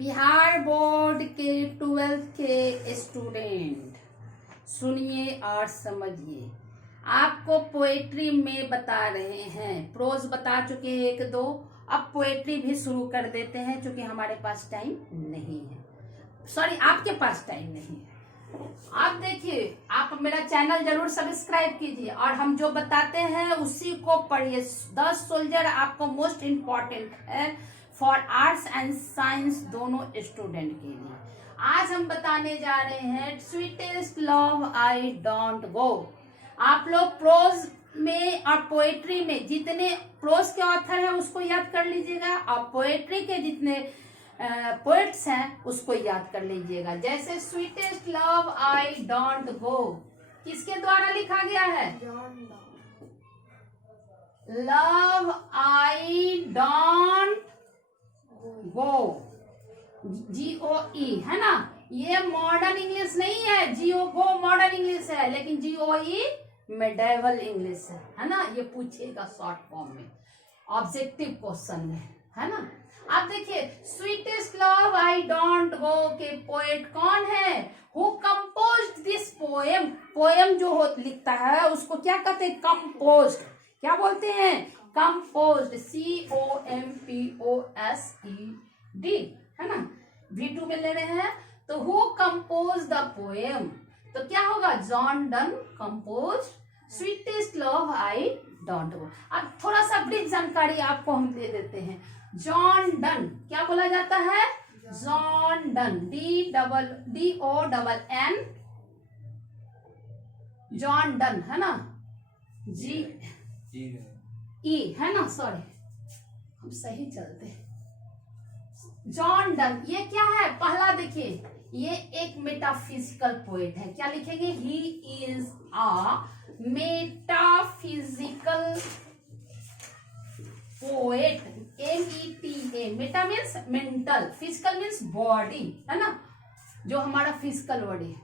Bihar board के 12th के student सुनिए और समझिए। आपको पोएट्री में बता रहे हैं, प्रोज बता चुके हैं एक दो, अब पोएट्री भी शुरू कर देते हैं क्योंकि हमारे पास टाइम नहीं है। सॉरी, आपके पास टाइम नहीं है। आप देखिए, आप मेरा चैनल जरूर सब्सक्राइब कीजिए और हम जो बताते हैं उसी को पढ़िए। 10 सोल्जर आपको मोस्ट इम्पॉर्टेंट है फॉर आर्ट्स एंड साइंस दोनों स्टूडेंट के लिए। आज हम बताने जा रहे हैं स्वीटेस्ट लव आई डोंट गो। आप लोग प्रोज में और पोएट्री में जितने प्रोज के ऑथर हैं उसको याद कर लीजिएगा और पोएट्री के जितने पोएट्स हैं उसको याद कर लीजिएगा। जैसे स्वीटेस्ट लव आई डोंट गो किसके द्वारा लिखा गया है? Love I don't go, GOE है ना। ये मॉडर्न इंग्लिश नहीं है, GO गो मॉडर्न इंग्लिश है, लेकिन GOE मेडिवल इंग्लिश है ना। ये पूछेगा शॉर्ट फॉर्म में, ऑब्जेक्टिव क्वेश्चन में, है ना। आप देखिए, स्वीटेस्ट लव आई डोंट गो के पोएट कौन है? Who composed this poem. Poem जो लिखता है उसको क्या कहते हैं? कंपोज्ड। क्या बोलते हैं? कंपोज्ड, COMPOSED, है ना। V2 में ले रहे हैं तो हु कंपोज द पोएम, तो क्या होगा? John Donne compose sweetest love I don't गो। अब थोड़ा सा ब्रीफ जानकारी आपको हम दे देते हैं। जॉन डन क्या बोला जाता है? John Donne, DONN, John Donne, है ना। GE है ना, सॉरी हम सही चलते हैं। जॉन डन ये क्या है? पहला देखिए, ये एक मेटाफिजिकल पोएट है। क्या लिखेंगे? He is a metaphysical poet, META। Meta means mental, physical means body, है ना, जो हमारा फिजिकल बॉडी है।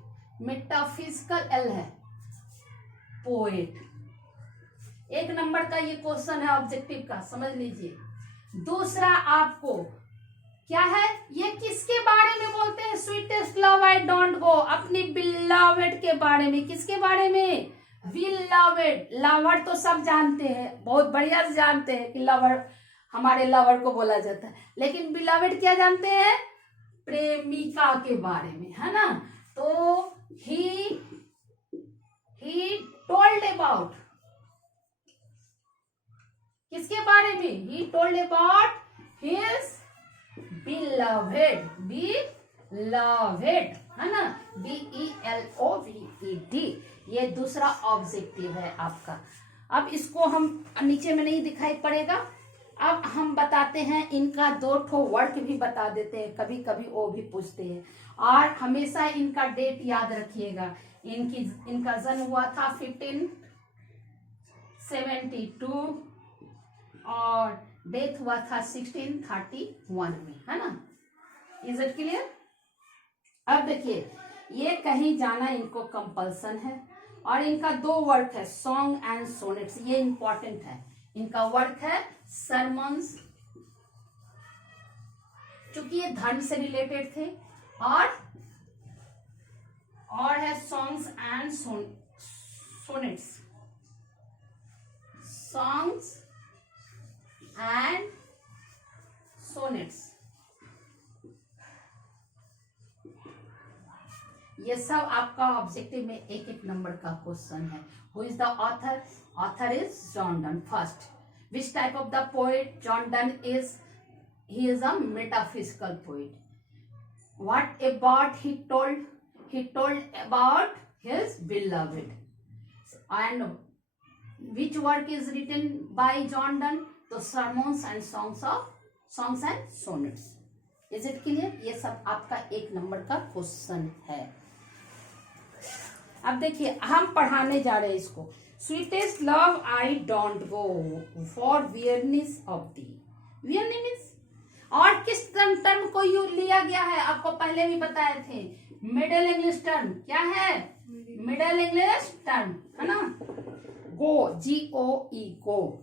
मेटाफिजिकल L है, पोएट। एक नंबर का ये क्वेश्चन है ऑब्जेक्टिव का, समझ लीजिए। दूसरा आपको क्या है? ये किसके बारे में बोलते हैं? स्वीटेस्ट लव आई डोंट गो, अपनी बिलवेड के बारे में। किसके बारे में? बिलवेड। लवर तो सब जानते हैं, बहुत बढ़िया से जानते हैं कि लवर, हमारे लवर को बोला जाता है, लेकिन बिलवेड क्या जानते हैं? प्रेमिका के बारे में, है ना। तो ही टोल्ड अबाउट, किसके बारे में? He told about his beloved, है ना, BELOVED। ये दूसरा ऑब्जेक्टिव है आपका। अब इसको हम नीचे में नहीं दिखाई पड़ेगा। अब हम बताते हैं, इनका 2 ठो वर्क भी बता देते हैं, कभी कभी वो भी पूछते हैं। और हमेशा इनका डेट याद रखिएगा। इनका जन्म हुआ था 1572 और डेथ हुआ था 1631 में, है ना। Is it clear? अब देखिए, ये कहीं जाना इनको कंपल्सन है और इनका 2 वर्क है, सॉन्ग एंड सोनेट्स। ये इंपॉर्टेंट है। इनका वर्क है सरमन्स, चूंकि ये धर्म से रिलेटेड थे, और है songs and sonnets, songs and sonnets. ये सब आपका ऑब्जेक्टिव में एक एक नंबर का क्वेश्चन है। Who is the author? Author is John Donne. First, which type of the poet? John Donne is, he is a metaphysical poet. What about he told? He told about his beloved. And which work is written by John Donne? तो sermons and songs and sonnets. Is it clear? ये सब आपका एक number का question है। अब देखिए, हम पढ़ाने जा रहे हैं इसको। Sweetest love I don't go for weariness of thee. Weariness means, और किस टर्म को यू लिया गया है? आपको पहले भी बताए थे, मिडिल इंग्लिश टर्म। क्या है? मिडिल इंग्लिश टर्म, है ना। गो, GOE, गो,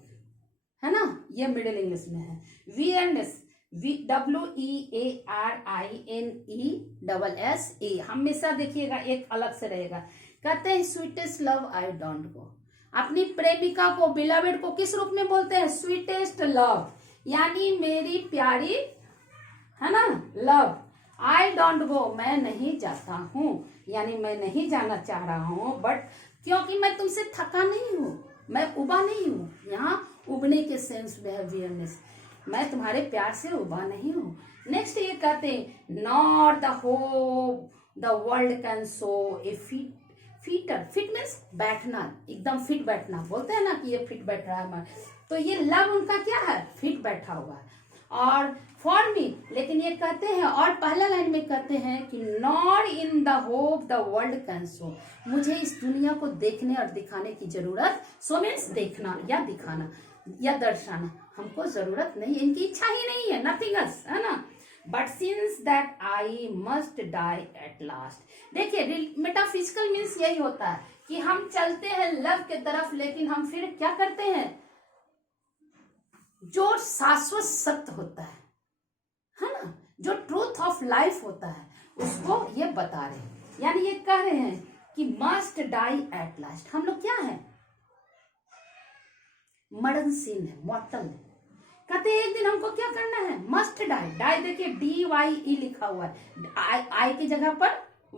है ना, ये मिडिल इंग्लिश में है। वियरनेस WEARINESSE, हमेशा देखिएगा एक अलग से रहेगा। कहते हैं स्वीटेस्ट लव आई डोंट गो, अपनी प्रेमिका को, बिलवेड को किस रूप में बोलते हैं? स्वीटेस्ट लव, यानी मेरी प्यारी, है ना, लव। आई डोंट गो, मैं नहीं जाता हूं, यानी मैं नहीं जाना चाह रहा हूं, बट क्योंकि मैं तुमसे थका नहीं हूं, मैं उबा नहीं हूं। यहाँ उबने के सेंस में है वियरनेस, मैं तुम्हारे प्यार से उबा नहीं हूं। नेक्स्ट ये कहते हैं not the hope the world can so A fitter, fit means बैठना, एकदम फिट बैठना, बोलते हैं ना कि ये फिट बैठ रहा है हमारा, तो ये लव उनका क्या है? फिट बैठा हुआ है। और फॉर मी, लेकिन ये कहते हैं, और पहला लाइन में कहते हैं कि not in the hope the world can so, मुझे इस दुनिया को देखने और दिखाने की जरूरत, सो मीन्स देखना या दिखाना या दर्शाना, हमको जरूरत नहीं, इनकी इच्छा ही नहीं है, नथिंग एल्स, है ना। But since that I must die at last, देखिए मेटाफिजिकल मीन्स यही होता है कि हम चलते हैं लव के तरफ, लेकिन हम फिर क्या करते हैं? जो शाश्वत सत्य होता है ना, जो ट्रूथ ऑफ लाइफ होता है, उसको ये बता रहे हैं, यानी ये कह रहे हैं कि मस्ट डाई एट लास्ट, हम लोग क्या है? मरणशील है, मॉर्टल है। कहते हैं एक दिन हमको क्या करना है? मस्ट डाई, डाई देखिए DYE लिखा हुआ है, आई की जगह पर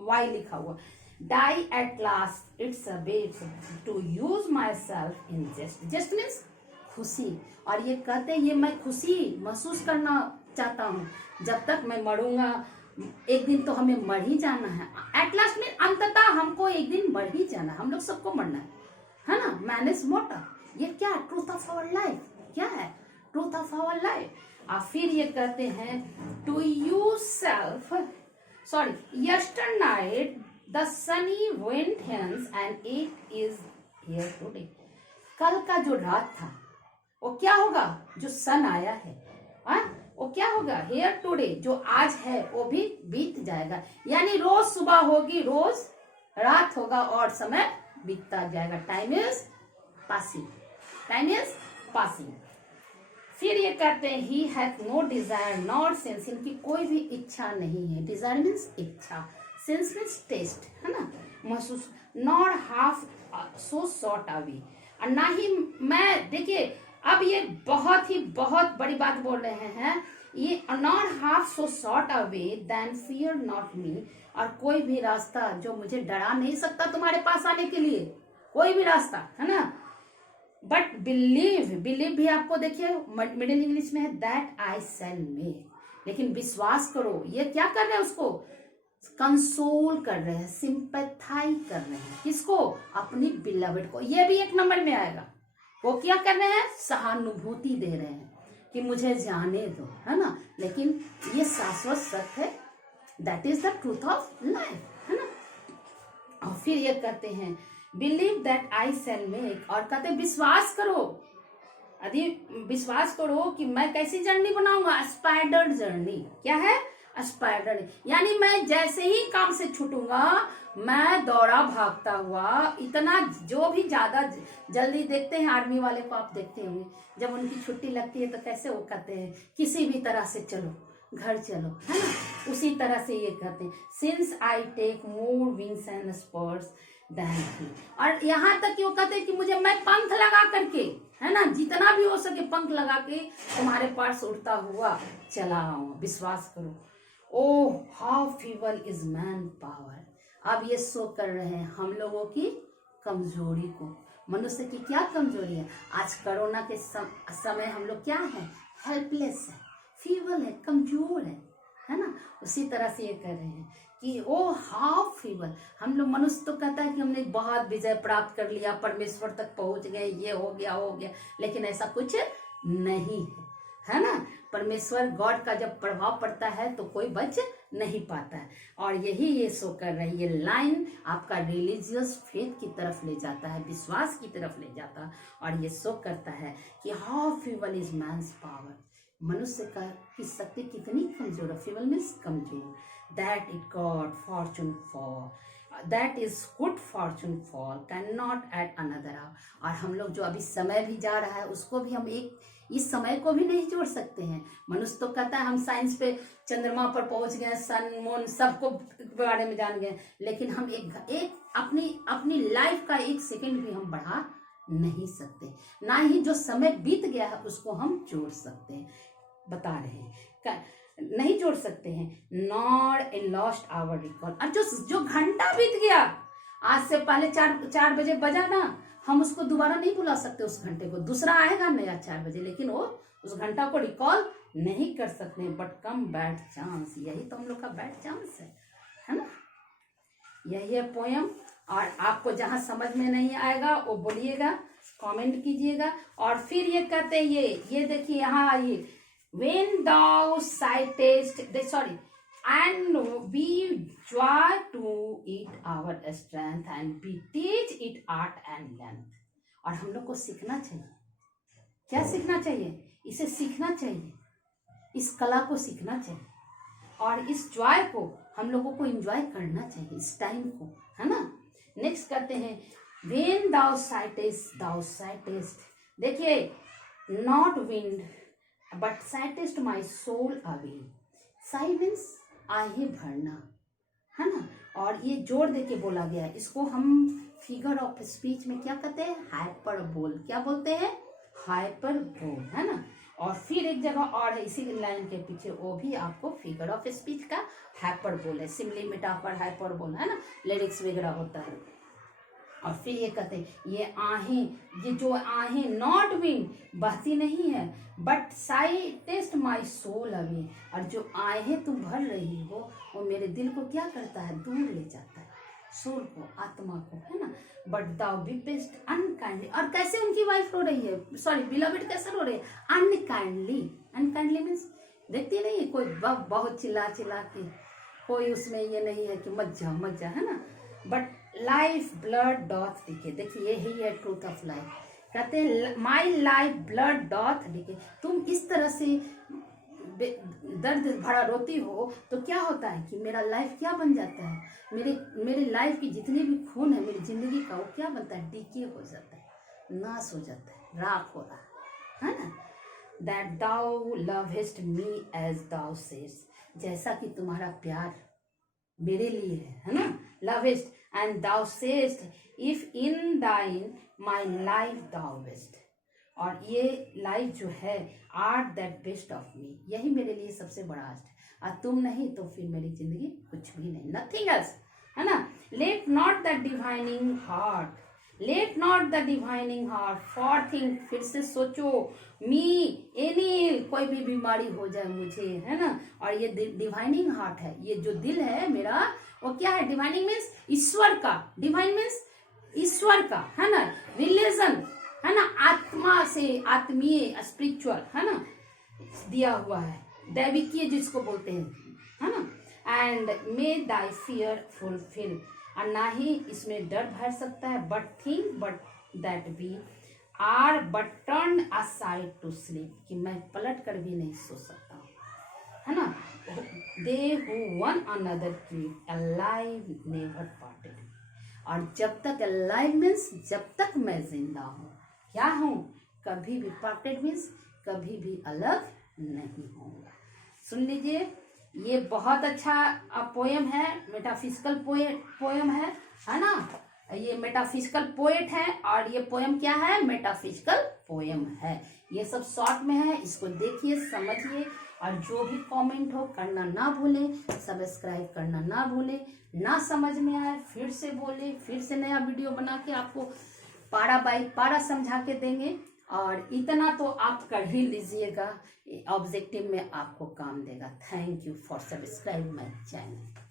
Y लिखा हुआ, die at last, it's a way to use myself in jest, jest means खुशी। और ये कहते हैं ये मैं खुशी महसूस करना चाहता हूँ, जब तक मैं मरूंगा, एक दिन तो हमें मर ही जाना है। एट लास्ट में अंततः हमको एक दिन मर ही जाना, हम लोग सबको मरना है ना, मैन इज मोटा। ये क्या? ट्रूथ ऑफ आवर लाइफ, क्या है? Truth of our life. और फिर ये कहते हैं to you self, sorry, yesternight the sunny went hence and it is here today, कल का जो रात था वो क्या होगा? जो सन आया है, वो क्या होगा? हियर टुडे, जो आज है वो भी बीत जाएगा, यानी रोज सुबह होगी, रोज रात होगा, और समय बीतता जाएगा। Time is passing, time is passing. फिर ये कहते हैं he hath no desire not sense, इनकी कोई भी इच्छा नहीं है। डिजायर मीन्स इच्छा, सेंस मीन्स टेस्ट, है ना, महसूस। Not half so short away, और ना ही मैं, देखिए अब ये बहुत बड़ी बात बोल रहे हैं, ये not half so short away then fear not me, और कोई भी रास्ता जो मुझे डरा नहीं सकता तुम्हारे पास आने के लिए, कोई भी रास्ता, है ना। बट बिलीव, बिलीव भी आपको देखिए मिडिल इंग्लिश में है दैट आई शैल मेक, लेकिन विश्वास करो, ये क्या कर रहे हैं? उसको कंसोल कर रहे हैं, सिंपैथाइज कर रहे हैं, किसको? अपनी बिलवेड को। ये भी एक नंबर में आएगा, वो क्या कर रहे हैं? सहानुभूति दे रहे हैं कि मुझे जाने दो, है ना, लेकिन ये शाश्वत सत्य है, that is the truth of life, है ना। और फिर ये कहते हैं believe that I shell make, और कहते हैं विश्वास करो, यदि विश्वास करो कि मैं कैसी जर्नी बनाऊंगा? Spider journey. क्या है? स्पाइडर, यानी मैं जैसे ही काम से छूटूंगा, मैं दौड़ा भागता हुआ, इतना जो भी ज्यादा जल्दी देखते हैं आर्मी वाले को, आप देखते होंगे जब उनकी छुट्टी लगती है तो कैसे वो कहते हैं किसी भी तरह से चलो, घर चलो, है ना, उसी तरह से ये कहते हैं since I take more wings and spurs than he, और यहाँ तक कि वो कहते हैं कि मुझे, मैं पंख लगा करके, है ना, जितना भी हो सके पंख लगा के तुम्हारे पास उड़ता हुआ चला आऊं, विश्वास करो। Oh how feeble is man power, अब ये शो कर रहे हैं हम लोगों की कमजोरी को। मनुष्य की क्या कमजोरी है? आज कोरोना के समय हम लोग क्या है? हेल्पलेस है, फीबल है, कमजोर है ना। उसी तरह से ये कह रहे हैं कि ओ हाउ फीबल, हम लोग, मनुष्य तो कहता है कि हमने बहुत विजय प्राप्त कर लिया, परमेश्वर तक पहुंच गए, ये हो गया, लेकिन ऐसा कुछ नहीं है ना। परमेश्वर गॉड का जब प्रभाव पड़ता है तो कोई बच नहीं पाता है, और यही ये शो कर रही है, ये लाइन आपका रिलीजियस फेथ की तरफ ले जाता है, विश्वास की तरफ ले जाता है, और ये शो करता है कि how feeble is man's power, मनुष्य का की शक्ति कितनी कमजोर है। फीबल मीन्स कमजोर। That it god fortune for, that is good fortune fall can not at another hour, और हम लोग जो अभी समय भी जा रहा है उसको भी हम इस समय को भी नहीं जोड़ सकते हैं। मनुष्य तो कहता है हम साइंस पे चंद्रमा पर पहुंच गए, सन मून सबको बारे में जान गए, लेकिन हम एक अपनी लाइफ का 1 सेकंड भी हम बढ़ा नहीं सकते, ना ही जो समय बीत गया है उसको हम जोड़ सकते हैं। बता रहे हैं नहीं जोड़ सकते हैं। Nor a lost hour recall. अब जो घंटा बीत गया, आज से पहले 4 बजे बजा ना, हम उसको दोबारा नहीं बुला सकते। उस घंटे को दूसरा आएगा नया 4 बजे, लेकिन वो उस घंटा को रिकॉल नहीं कर सकते। बट कम बैड चांस, यही तो हम लोग का बैड चांस है ना। यही है पोयम। और आपको जहां समझ में नहीं आएगा वो बोलिएगा, कमेंट कीजिएगा। और फिर ये कहते हैं ये देखिए यहाँ आइए, when thou sightest and be joy to it our strength and be teach it art and length। और हम लोग को सीखना चाहिए। क्या सीखना चाहिए? इसे सीखना चाहिए, इस कला को सीखना चाहिए, और इस जॉय को हम लोगों को एंजॉय करना चाहिए, इस टाइम को, है ना। नेक्स्ट करते हैं, when thou sightest, देखिए not wind but sightest my soul away। Sai means आहे भरना, है ना। और ये जोड़ दे के बोला गया है। इसको हम फिगर ऑफ स्पीच में क्या कहते हैं? हाइपरबोल। क्या बोलते हैं? हाइपरबोल, है ना। और फिर एक जगह और है इसी लाइन के पीछे, वो भी आपको फिगर ऑफ स्पीच का हाइपरबोल है। सिमिली, मेटाफर, हाइपरबोल, है ना, लिरिक्स वगैरह होता है। और फिर ये कहते हैं ये आहें, ये जो आहें नॉट विंड, बहती नहीं है, but sigh test my soul away. और जो आहें तुम भर रही हो वो मेरे दिल को क्या करता है? दूर ले जाता है, सोल को, आत्मा को, है ना। But thou be best unkindly. और कैसे उनकी वाइफ रो रही है, सॉरी बिलवड कैसे रो रही है? अनकाइंडली। अनकाइंडली मीन्स देखती नहीं है कोई बहुत चिल्ला के, कोई उसमें ये नहीं है कि मत जा, है ना। But life blood doth decay. देखिए यही है ट्रूथ ऑफ लाइफ। कहते हैं my life blood doth decay. तुम इस तरह से दर्द भरा रोती हो तो क्या होता है कि मेरा लाइफ क्या बन जाता है? मेरे लाइफ की जितनी भी खून है मेरी जिंदगी का, वो क्या बनता है? डीके हो जाता है, नाश हो जाता है, राख हो रहा है ना। That thou lovest me as thou said'st. जैसा कि तुम्हारा प्यार मेरे लिए है ना, lovest and thou say'st if in thine my life thou best. और ये लाइफ जो है art that best of me, यही मेरे लिए सबसे बड़ा आर्ट है। और तुम नहीं तो फिर मेरी जिंदगी कुछ भी नहीं, नथिंग एल्स, है ना। Let not the divining heart, let not the divining heart for think, फिर से सोचो, मी एनी, कोई भी बीमारी हो जाए मुझे, है ना। और ये डिवाइनिंग हार्ट है, ये जो दिल है मेरा, वो क्या है? डिवाइनिंग मीन्स ईश्वर का, डिवाइन मीन्स ईश्वर का, है ना। रिलीजन, है ना, आत्मा से, आत्मीय, स्पिरिचुअल, है ना, दिया हुआ है, दैविकीय जिसको बोलते हैं, है ना। And may thy fear fulfil. और ना ही इसमें डर भर सकता है, but think but that we are but turn aside to sleep, कि मैं पलट कर भी नहीं सो सकता हूँ, है ना। They who one another keep alive never parted. और जब तक अलाइव मीन्स जब तक मैं जिंदा हूँ, क्या हूँ? कभी भी पार्टेड मीन्स कभी भी अलग नहीं होगा। सुन लीजिए, ये बहुत अच्छा पोएम है, मेटाफिजिकल पोएम है ना। ये मेटाफिजिकल पोएट है, और ये पोएम क्या है? मेटाफिजिकल पोएम है। ये सब शॉर्ट में है, इसको देखिए, समझिए, और जो भी कमेंट हो करना ना भूले, सब्सक्राइब करना ना भूले। ना समझ में आए फिर से बोले, फिर से नया वीडियो बना के आपको पारा बाई पारा समझा के देंगे। और इतना तो आप कर ही लीजिएगा, ऑब्जेक्टिव में आपको काम देगा। Thank you for subscribe my channel.